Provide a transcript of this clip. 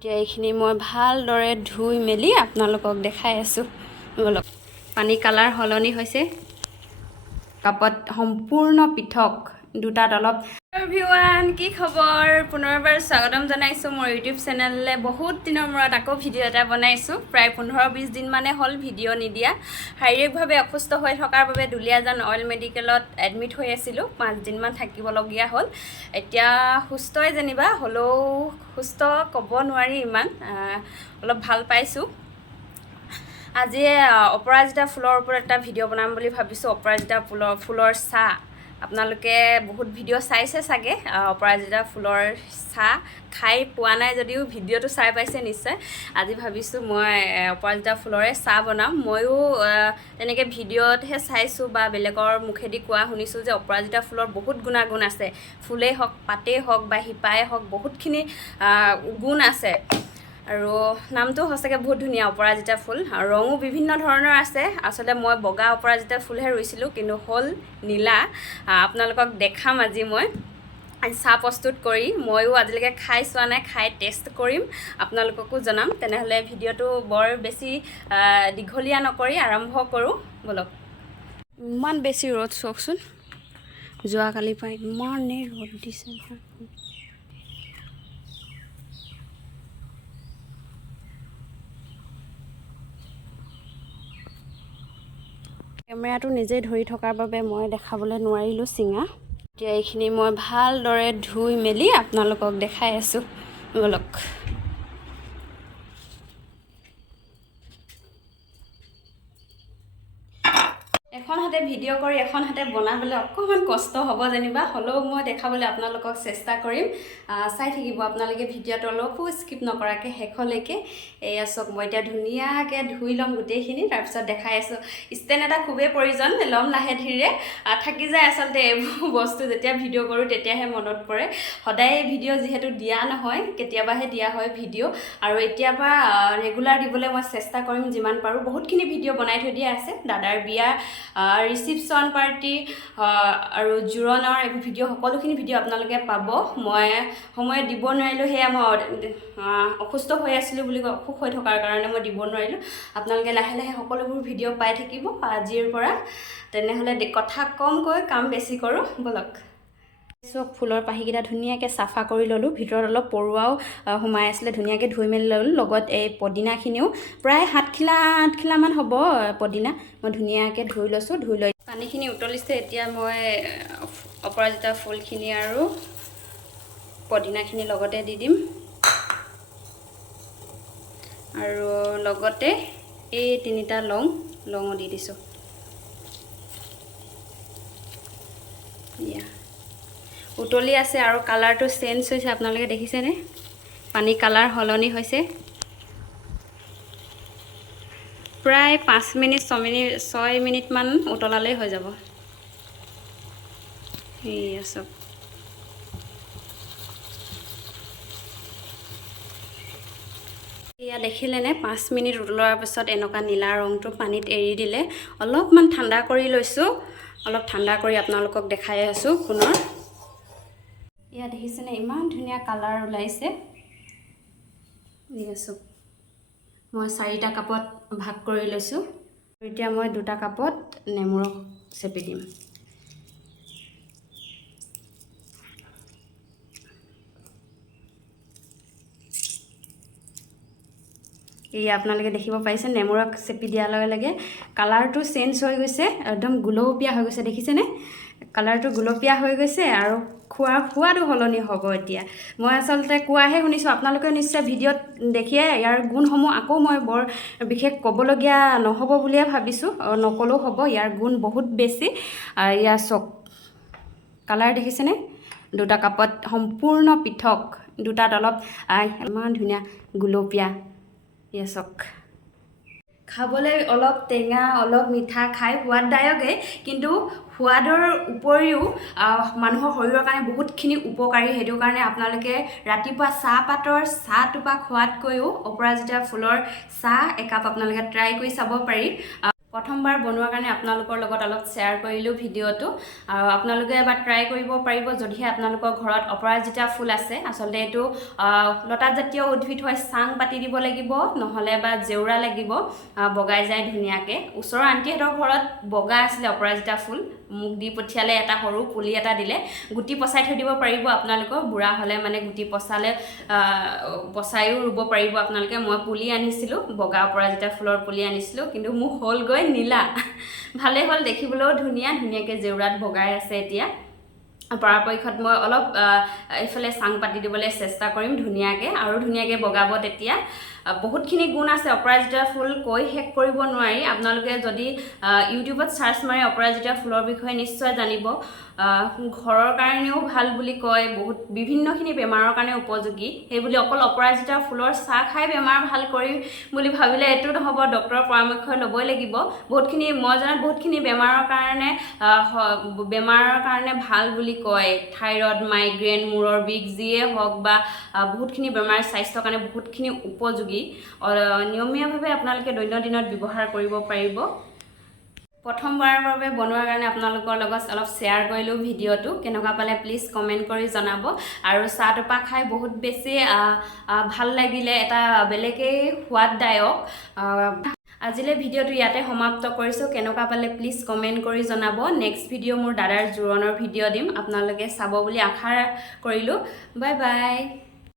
এতিয়া এইখিনি মই ভালদৰে ধুই মেলি আপোনালোকক দেখাই আছোঁ। অলপ পানী কালাৰ সলনি হৈছে, কাপত সম্পূৰ্ণ পৃথক, দুটাত অলপ। এভৰিৱান, কি খবৰ? পুনৰবাৰ স্বাগতম জনাইছোঁ মোৰ ইউটিউব চেনেললৈ। বহুত দিনৰ মূৰত আকৌ ভিডিঅ' এটা বনাইছোঁ। প্ৰায় 15-20 দিনমানে হ'ল ভিডিঅ' নিদিয়া। শাৰীৰিকভাৱে অসুস্থ হৈ থকাৰ বাবে দুলীয়াজান অইল মেডিকেলত এডমিট হৈ আছিলোঁ। 5 দিনমান থাকিবলগীয়া হ'ল। এতিয়া সুস্থই যেনিবা, হ'লেও সুস্থ ক'ব নোৱাৰি ইমান, অলপ ভাল পাইছোঁ। আজি অপৰাজিতা ফুলৰ ওপৰত এটা ভিডিঅ' বনাম বুলি ভাবিছোঁ। অপৰাজিতা ফুলৰ চাহ, আপোনালোকে বহুত ভিডিঅ' চাইছে চাগে। অপৰাজিতা ফুলৰ চাহ খাই পোৱা নাই যদিও ভিডিঅ'টো চাই পাইছে নিশ্চয়। আজি ভাবিছোঁ মই অপৰাজিতা ফুলৰে চাহ বনাম। ময়ো তেনেকৈ ভিডিঅ'তহে চাইছোঁ বা বেলেগৰ মুখেদি কোৱা শুনিছোঁ যে অপৰাজিতা ফুলৰ বহুত গুণাগুণ আছে। ফুলেই হওক, পাতেই হওক বা শিপাই হওক, বহুতখিনি গুণ আছে। আৰু নামটো সঁচাকৈ বহুত ধুনীয়া, অপৰাজিতা ফুল। আৰু ৰঙো বিভিন্ন ধৰণৰ আছে। আচলতে মই বগা অপৰাজিতা ফুলহে ৰুইছিলোঁ, কিন্তু হ'ল নীলা। আপোনালোকক দেখাম আজি মই চাহ প্ৰস্তুত কৰি। ময়ো আজিলৈকে খাই চোৱা নাই, খাই টেষ্ট কৰিম, আপোনালোককো জনাম। তেনেহ'লে ভিডিঅ'টো বৰ বেছি দীঘলীয়া নকৰি আৰম্ভ কৰোঁ ব'লক। ইমান বেছি ৰ'দ চাওকচোন, যোৱাকালিৰ পৰা ইমানেই ৰ'দ দিছে। কেমেৰাটো নিজেই ধৰি থকাৰ বাবে মই দেখাবলৈ নোৱাৰিলোঁ চিঙা। এতিয়া এইখিনি মই ভালদৰে ধুই মেলি আপোনালোকক দেখাই আছোঁ ব'লক। এখন হাতে ভিডিঅ' কৰি এখন হাতে বনাবলৈ অকণমান কষ্ট হ'ব যেনিবা, হ'লেও মই দেখাবলৈ আপোনালোকক চেষ্টা কৰিম। চাই থাকিব আপোনালোকে ভিডিঅ'টো অলপো স্কিপ নকৰাকৈ শেষলৈকে। এয়া চাওক, মই এতিয়া ধুনীয়াকৈ ধুই ল'ম গোটেইখিনি, তাৰপিছত দেখাই আছোঁ। ষ্টেণ্ড এটা খুবেই প্ৰয়োজন, ল'ম লাহে ধীৰে। থাকি যায় আচলতে এইবোৰ বস্তু, যেতিয়া ভিডিঅ' কৰোঁ তেতিয়াহে মনত পৰে। সদায় ভিডিঅ' যিহেতু দিয়া নহয়, কেতিয়াবাহে দিয়া হয় ভিডিঅ'। আৰু এতিয়াৰ পৰা ৰেগুলাৰ দিবলৈ মই চেষ্টা কৰিম যিমান পাৰোঁ। বহুতখিনি ভিডিঅ' বনাই থৈ দিয়া আছে, দাদাৰ বিয়া, ৰিচিপশ্যন পাৰ্টি আৰু জোৰোণৰ এইবোৰ ভিডিঅ', সকলোখিনি ভিডিঅ' আপোনালোকে পাব। মই সময়ত দিব নোৱাৰিলোঁ, সেয়া মই অসুস্থ হৈ আছিলোঁ বুলি কয়, অসুখ হৈ থকাৰ কাৰণে মই দিব নোৱাৰিলোঁ। আপোনালোকে লাহে লাহে সকলোবোৰ ভিডিঅ' পাই থাকিব আজিৰ পৰা। তেনেহ'লে কথা কমকৈ কাম বেছি কৰোঁ ব'লক। চব ফুলৰ পাহিকেইটা ধুনীয়াকৈ চাফা কৰি ল'লোঁ। ভিতৰত অলপ পৰুৱাও সোমাই আছিলে, ধুনীয়াকৈ ধুই মেলি ল'লোঁ। লগত এই পদিনাখিনিও প্ৰায় 7 খিলামান হ'ব পদিনা, মই ধুনীয়াকৈ ধুই লৈছোঁ। ধুই লৈ পানীখিনি উতলিছে। এতিয়া মই অপৰাজিতা ফুলখিনি আৰু পদিনাখিনি লগতে দি দিম, আৰু লগতে এই 3টা লঙো দি দিছোঁ। উতলি আছে আৰু কালাৰটো চেঞ্জ হৈছে, আপোনালোকে দেখিছেনে? পানী কালাৰ সলনি হৈছে। প্ৰায় 6 মিনিটমান উতলালেই হৈ যাব। এয়া চাওক, এয়া দেখিলেনে? 5 মিনিট উতলোৱাৰ পিছত এনেকুৱা নীলা ৰংটো পানীত এৰি দিলে। অলপমান ঠাণ্ডা কৰি লৈছোঁ, অলপ ঠাণ্ডা কৰি আপোনালোকক দেখাই আছোঁ পুনৰ। এয়া দেখিছেনে? ইমান ধুনীয়া কালাৰ ওলাইছে। আছোঁ, মই 4টা কাপত ভাগ কৰি লৈছোঁ। এতিয়া মই 2টা কাপত নেমু ৰস চেপি দিম। এয়া আপোনালোকে দেখিব পাৰিছে, নেমু ৰস চেপি দিয়াৰ লগে লগে কালাৰটো চেঞ্জ হৈ গৈছে, একদম গুলপীয়া হৈ গৈছে। দেখিছেনে? কালাৰটো গুলপীয়া হৈ গৈছে আৰু খোৱাৰ সোৱাদো সলনি হ'ব। এতিয়া মই আচলতে কোৱাহে শুনিছোঁ, আপোনালোকে নিশ্চয় ভিডিঅ'ত দেখিয়ে ইয়াৰ গুণসমূহ আকৌ মই বৰ বিশেষ ক'বলগীয়া নহ'ব বুলিয়ে ভাবিছোঁ, নক'লেও হ'ব। ইয়াৰ গুণ বহুত বেছি। ইয়াৰ চক কালাৰ দেখিছেনে? 2টা কাপত সম্পূৰ্ণ পৃথক, 2টাত অলপ ইমান ধুনীয়া গুলপীয়া। ইয়া চক, খাবলৈ অলপ টেঙা, অলপ মিঠা, খাই সোৱাদদায়কেই, কিন্তু সোৱাদৰ উপৰিও মানুহৰ শৰীৰৰ কাৰণে বহুতখিনি উপকাৰী। সেইটো কাৰণে আপোনালোকে ৰাতিপুৱা চাহপাতৰ চাহটোপা খোৱাতকৈও অপৰাজিতা ফুলৰ চাহ একাপ আপোনালোকে ট্ৰাই কৰি চাব পাৰি। প্ৰথমবাৰ বনোৱাৰ কাৰণে আপোনালোকৰ লগত অলপ শ্বেয়াৰ কৰিলোঁ ভিডিঅ'টো আৰু আপোনালোকে এবাৰ ট্ৰাই কৰিব পাৰিব যদিহে আপোনালোকৰ ঘৰত অপৰাজিতা ফুল আছে আচলতে এইটো লতাজাতীয় উদ্ভিদ হয় চাং পাতি দিব লাগিব নহ'লে বা জেউৰা লাগিব বগাই যায় ধুনীয়াকৈ ওচৰৰ আণ্টিহঁতৰ ঘৰত বগা আছিলে অপৰাজিতা ফুল মোক দি পঠিয়ালে এটা সৰু পুলি এটা দিলে গুটি পচাই থৈ দিব পাৰিব আপোনালোকৰ বুঢ়া হ'লে মানে গুটি পচাইও ৰুব পাৰিব আপোনালোকে মই পুলি আনিছিলোঁ বগা অপৰাজিতা ফুলৰ পুলি আনিছিলোঁ কিন্তু মোক হ'লগৈ নীলা ভালে হ'ল দেখিবলৈও ধুনীয়াকৈ জেউৰাত বগাই আছে এতিয়া পৰাপক্ষত মই অলপ এইফালে চাং পাতি দিবলৈ চেষ্টা কৰিম ধুনীয়াকৈ আৰু ধুনীয়াকৈ বগাব তেতিয়া বহুতখিনি গুণ আছে অপৰাজিতা ফুল কৈ শেষ কৰিব নোৱাৰি আপোনালোকে যদি ইউটিউবত চাৰ্চ মাৰি অপৰাজিতা ফুলৰ বিষয়ে নিশ্চয় জানিব ঘৰৰ কাৰণেও ভাল বুলি কয় বহুত বিভিন্নখিনি বেমাৰৰ কাৰণে উপযোগী সেইবুলি অকল অপৰাজিতা ফুলৰ চাহ খাই বেমাৰ ভাল কৰিম বুলি ভাবিলে এইটো নহ'ব ডক্তৰৰ পৰামৰ্শ ল'বই লাগিব বহুতখিনি মই জনাত বহুতখিনি বেমাৰৰ কাৰণে ভাল বুলি কয় থাইৰয়ড মাইগ্ৰেন মূৰৰ বিষ যিয়ে হওক বা বহুতখিনি বেমাৰ স্বাস্থ্যৰ কাৰণে বহুতখিনি উপযোগী নিয়মীয়াভাৱে আপোনালোকে দৈনন্দিনত ব্যৱহাৰ কৰিব পাৰিব প্ৰথমবাৰৰ বাবে বনোৱাৰ কাৰণে আপোনালোকৰ লগত অলপ শ্বেয়াৰ কৰিলোঁ ভিডিঅ'টো কেনেকুৱা পালে প্লিজ কমেণ্ট কৰি জনাব আৰু চাহটোপা খাই বহুত বেছি ভাল লাগিলে এটা বেলেগেই সোৱাদদায়ক আজিলৈ ভিডিঅ'টো ইয়াতে সমাপ্ত কৰিছোঁ কেনেকুৱা পালে প্লিজ কমেণ্ট কৰি জনাব নেক্সট ভিডিঅ' মোৰ দাদাৰ জোৰোণৰ ভিডিঅ' দিম আপোনালোকে চাব বুলি আশা কৰিলোঁ বাই বাই